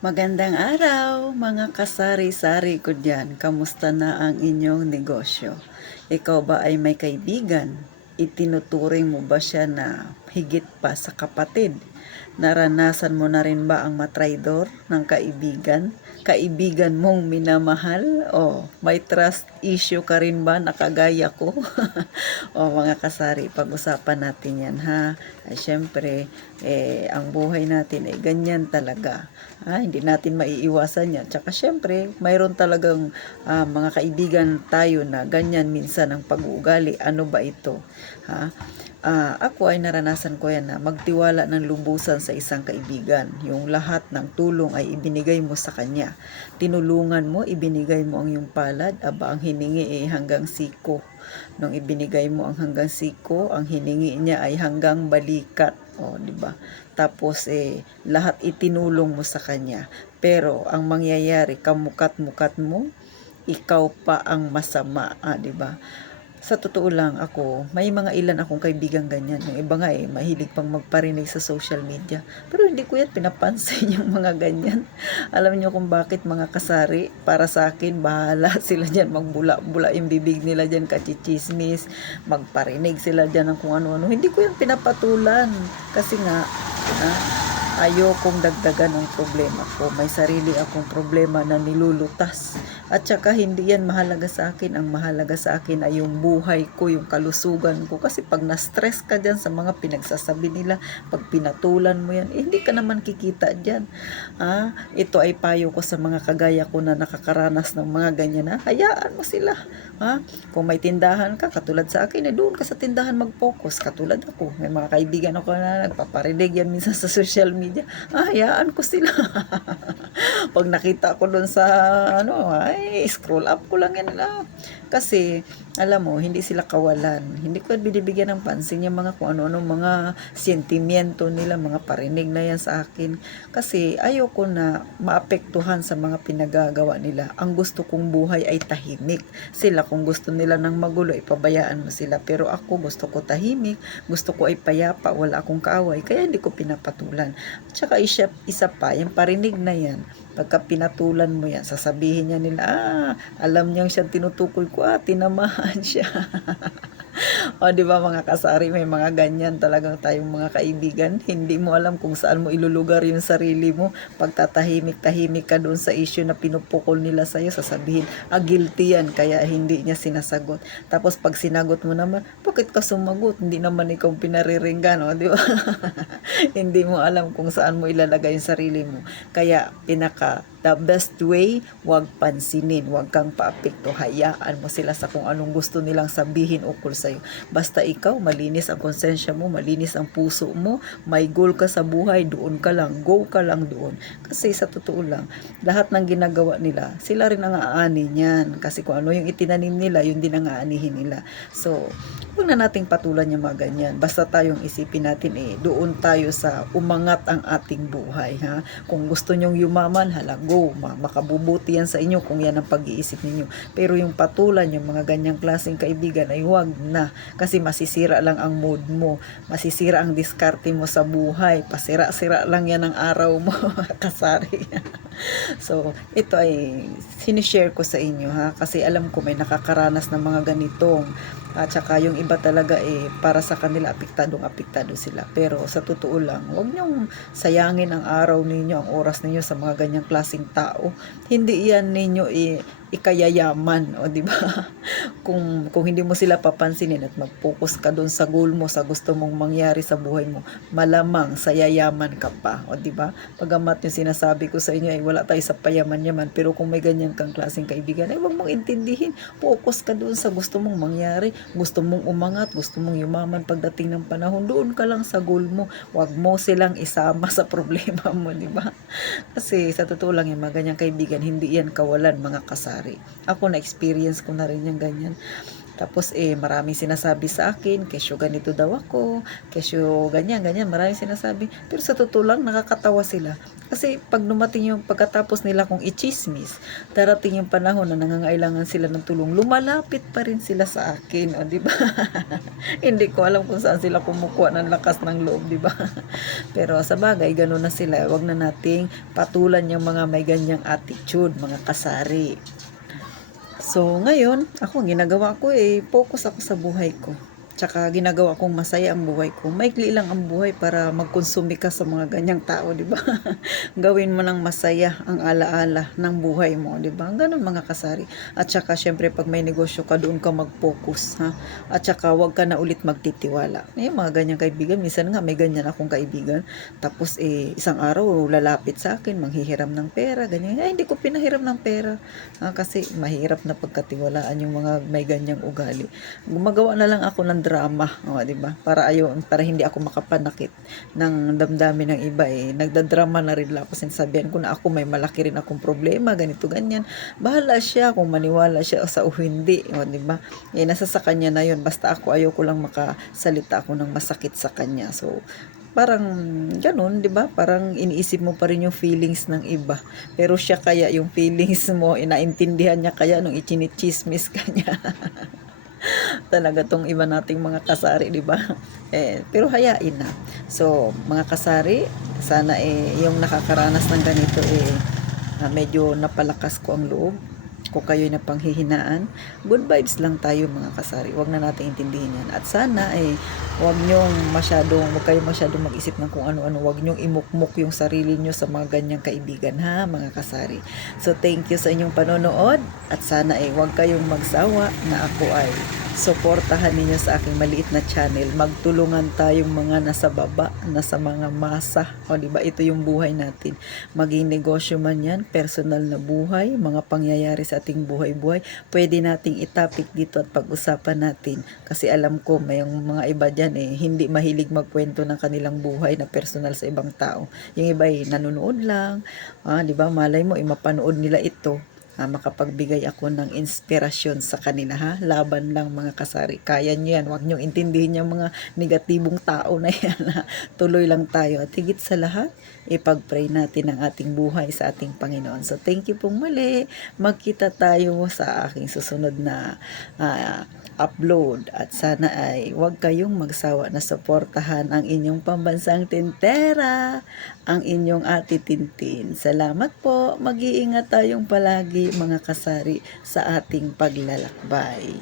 Magandang araw, mga kasari-sari ko diyan. Kamusta na ang inyong negosyo? Ikaw ba ay may kaibigan? Itinuturing mo ba siya na higit pa sa kapatid? Naranasan mo na rin ba ang matraydor ng kaibigan? Kaibigan mong minamahal? O may trust issue ka rin ba na kagaya ko? O mga kasari, pag-usapan natin yan ha. Ay syempre, ang buhay natin ay ganyan talaga. Hindi natin maiiwasan yan. Tsaka syempre, mayroon talagang mga kaibigan tayo na ganyan minsan ang pag-uugali. Ano ba ito? Ha? Ako ay naranasan ko yan na magtiwala ng lubusan sa isang kaibigan. Yung lahat ng tulong ay ibinigay mo sa kanya. Tinulungan mo, ibinigay mo ang iyong palad. Aba, ang hiningi ay hanggang siko. Nung ibinigay mo ang hanggang siko, ang hiningi niya ay hanggang balikat. O, di ba? Tapos lahat itinulong mo sa kanya. Pero ang mangyayari, kamukat-mukat mo, ikaw pa ang masama, di ba? Sa totoo lang ako, may mga ilan akong kaibigan ganyan. Yung iba nga mahilig pang magparinig sa social media. Pero hindi ko yan pinapansin yung mga ganyan. Alam niyo kung bakit, mga kasari? Para sa akin, bahala sila dyan. Magbula-bula yung bibig nila dyan, kachichismis. Magparinig sila dyan ng kung ano-ano. Hindi ko yan pinapatulan. Kasi nga, ayokong dagdagan ang problema ko. May sarili akong problema na nilulutas. At saka hindi yan mahalaga sa akin. Ang mahalaga sa akin ay yung buhay ko, yung kalusugan ko. Kasi pag na-stress ka dyan sa mga pinagsasabi nila, pag pinatulan mo yan, hindi ka naman kikita dyan. Ito ay payo ko sa mga kagaya ko na nakakaranas ng mga ganyan. Hayaan mo sila. Kung may tindahan ka, katulad sa akin, doon ka sa tindahan mag-focus. Katulad ako, may mga kaibigan ako na nagpaparinig yan minsan sa social media. Hayaan ko sila. Pag nakita ko doon sa scroll up ko lang yan. Kasi alam mo, hindi sila kawalan. Hindi ko binibigyan ng pansin yung mga kung ano-ano mga sentimiento nila, mga parinig na yan sa akin. Kasi ayoko na maapektuhan sa mga pinagagawa nila. Ang gusto kong buhay ay tahimik. Sila kung gusto nila ng magulo, ipabayaan mo sila. Pero ako gusto ko tahimik, gusto ko ay payapa, wala akong kaaway. Kaya hindi ko pinapatulan. At saka isa pa, yung parinig na yan, pagka pinatulan mo yan, sasabihin niya nila, alam niyang siya tinutukoy ko, tinamahan siya. O di ba mga kasari, may mga ganyan talagang tayong mga kaibigan. Hindi mo alam kung saan mo ilulugar yung sarili mo. Pagtatahimik-tahimik ka doon sa issue na pinupukol nila sa'yo, sasabihin, guilty yan, kaya hindi niya sinasagot. Tapos pag sinagot mo naman, bakit ka sumagot? Hindi naman ikaw pinariringgan, di ba? Hindi mo alam kung saan mo ilalagay yung sarili mo. Kaya the best way, wag pansinin, wag kang paapekto, hayaan mo sila sa kung anong gusto nilang sabihin ukol sa'yo. Basta ikaw, malinis ang konsensya mo, malinis ang puso mo, may goal ka sa buhay, doon ka lang, go ka lang doon. Kasi sa totoo lang, lahat ng ginagawa nila, sila rin ang aani niyan. Kasi kung ano yung itinanim nila, yun din ang aanihin nila. So, huwag na nating patulan yung mga ganyan. Basta tayong isipin natin, doon tayo sa umangat ang ating buhay. Kung gusto nyong yumaman, go, makabubuti yan sa inyo kung yan ang pag-iisip ninyo. Pero yung patulan, yung mga ganyang klaseng kaibigan ay huwag na. Kasi masisira lang ang mood mo, masisira ang diskarte mo sa buhay, pasira-sira lang yan ang araw mo, kasari. So, ito ay sinishare ko sa inyo kasi alam ko may nakakaranas ng mga ganitong. At saka yung iba talaga para sa kanila apektado sila. Pero sa totoo lang, huwag niyong sayangin ang araw ninyo, ang oras ninyo sa mga ganyang klaseng tao. Hindi yan ninyo ikayayaman, di ba? Kung hindi mo sila papansinin at mag-focus ka doon sa goal mo, sa gusto mong mangyari sa buhay mo, malamang sayayaman ka pa, di ba? Pagamat yung sinasabi ko sa inyo ay wala tayo sa payaman-yaman, pero kung may ganyan kang klaseng kaibigan, ay huwag mong intindihin. Focus ka doon sa gusto mong mangyari, gusto mong umangat, gusto mong yumaman pagdating ng panahon, doon ka lang sa goal mo. Huwag mo silang isama sa problema mo, di ba? Kasi sa totoo lang yung mga ganyang kaibigan, hindi yan kawalan, mga kasari. Ako na-experience ko na rin yung ganyan. Tapos maraming sinasabi sa akin, kesyo ganito daw ako, kesyo ganyan, ganyan, maraming sinasabi. Pero sa totoo lang, nakakatawa sila. Kasi pag dumating yung pagkatapos nila kung ichismis, darating yung panahon na nangangailangan sila ng tulong, lumalapit pa rin sila sa akin, o di ba? Hindi ko alam kung saan sila kumukuha ng lakas ng loob, di ba? Pero sa bagay, gano'n na sila. Wag na nating patulan yung mga may ganyang attitude, mga kasari. So, ngayon, ako, ang ginagawa ko focus ako sa buhay ko. Tsaka ginagawa kong masaya ang buhay ko. Maikli lang ang buhay para magkonsumi ka sa mga ganyang tao, di ba? Gawin mo ng masaya ang alaala ng buhay mo, di ba? Ganun mga kasari. At tsaka, syempre, pag may negosyo ka, doon ka mag-focus, ha? At tsaka, wag ka na ulit magtitiwala. Yung mga ganyang kaibigan, minsan nga may ganyan akong kaibigan. Tapos, isang araw, lalapit sa akin, manghihiram ng pera, ganyan. Hindi ko pinahiram ng pera. Kasi mahirap na pagkatiwalaan yung mga may ganyang ugali. Gumagawa na lang ako ng drama, di ba? Para hindi ako makapanakit ng damdamin ng iba Nagdadrama na rin lang ako, sinasabihan ko na ako may malaki rin akong problema, ganito ganyan. Bahala siya kung maniwala siya sa o hindi, di ba? Nasa sa kanya na 'yon. Basta ako ayoko lang makasalita ako ng masakit sa kanya. So parang ganun, 'di ba? Parang iniisip mo pa rin yung feelings ng iba. Pero siya kaya yung feelings mo, inaintindihan niya kaya nung ichinichismis ka niya. Talaga tong iba nating mga kasari, di ba? Pero hayain na. So, mga kasari, sana yung nakakaranas ng ganito medyo napalakas ko ang loob. Kung kayo'y napanghihinaan, good vibes lang tayo mga kasari. Huwag na natin intindihin yan. At sana huwag kayong masyadong mag-isip ng kung ano-ano. Huwag nyong imukmuk yung sarili nyo sa mga ganyang kaibigan, ha, mga kasari. So, thank you sa inyong panonood. At sana huwag kayong magsawa na ako ay suportahan ninyo sa aking maliit na channel. Magtulungan tayong mga nasa baba, nasa mga masa. O, diba? Ito yung buhay natin. Maging negosyo man yan, personal na buhay, mga pangyayari sa ating buhay-buhay, pwede nating itapik dito at pag-usapan natin. Kasi alam ko, may mga iba dyan hindi mahilig magkwento ng kanilang buhay na personal sa ibang tao. Yung iba nanonood lang. Diba? Malay mo, mapanood nila ito. Makapagbigay ako ng inspirasyon sa kanila, ha. Laban lang mga kasari, kaya nyo yan. Huwag nyo intindihin yung mga negatibong tao na yan, ha? Tuloy lang tayo at higit sa lahat ipag-pray natin ang ating buhay sa ating Panginoon. So thank you pong muli. Magkita tayo sa aking susunod na upload at sana ay huwag kayong magsawa na suportahan ang inyong pambansang tintera, ang inyong Ate Tintin. Salamat po. Mag-iingat tayong palagi mga kasari sa ating paglalakbay.